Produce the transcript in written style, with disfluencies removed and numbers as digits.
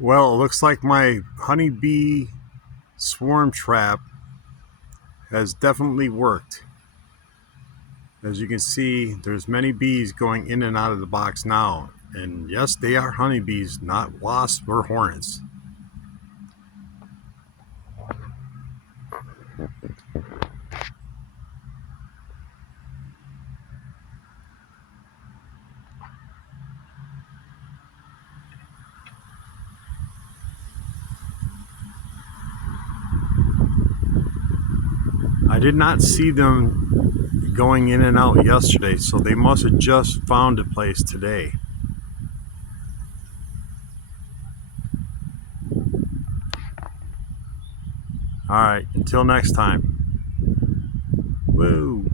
Well, it looks like my honeybee swarm trap has definitely worked. As you can see, there's many bees going in and out of the box now. And yes, they are honeybees, not wasps or hornets. I did not see them going in and out yesterday, so they must have just found a place today. All right, until next time. Woo!